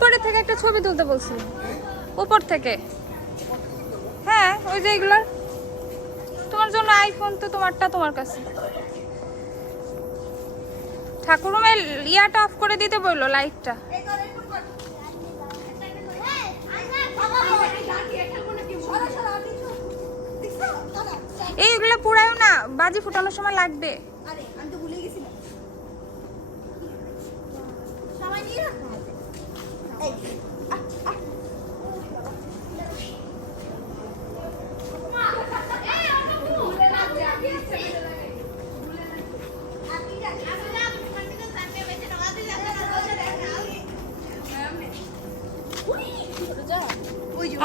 থেকে একটা ছবি তুলতে বলছি। উপর থেকে। হ্যাঁ ওই যে এগুলার তোমার জন্য আইফোন তো তোমারটা তোমার কাছে। ঠাকুরমের ইয়াটা অফ করে দিতে বলল লাইটটা এইগুলো পুরাও না, বাজি ফুটানোর সময় লাগবে।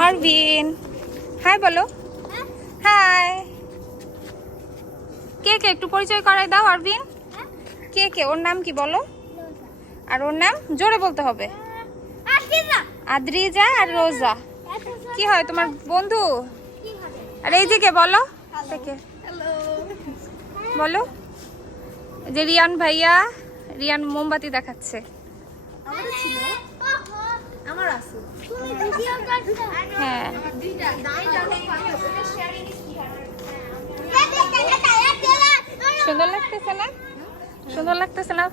আরবিন। হাই, বলো। হাই। কে কে, একটু পরিচয় করাই দাও, আরবিন। কে কে, ওর নাম কি বলো? আর ওর নাম? জোরে বলতে হবে। আদ্রিজা আর রোজা। কি হয় তোমার বন্ধু? আর এই যে কে, বলো? বলো। যে রিয়ান ভাইয়া, রিয়ান মোমবাতি দেখাচ্ছে। আমার আছে হ্যাঁ সুন্দর লাগতেছে না সুন্দর লাগতেছে না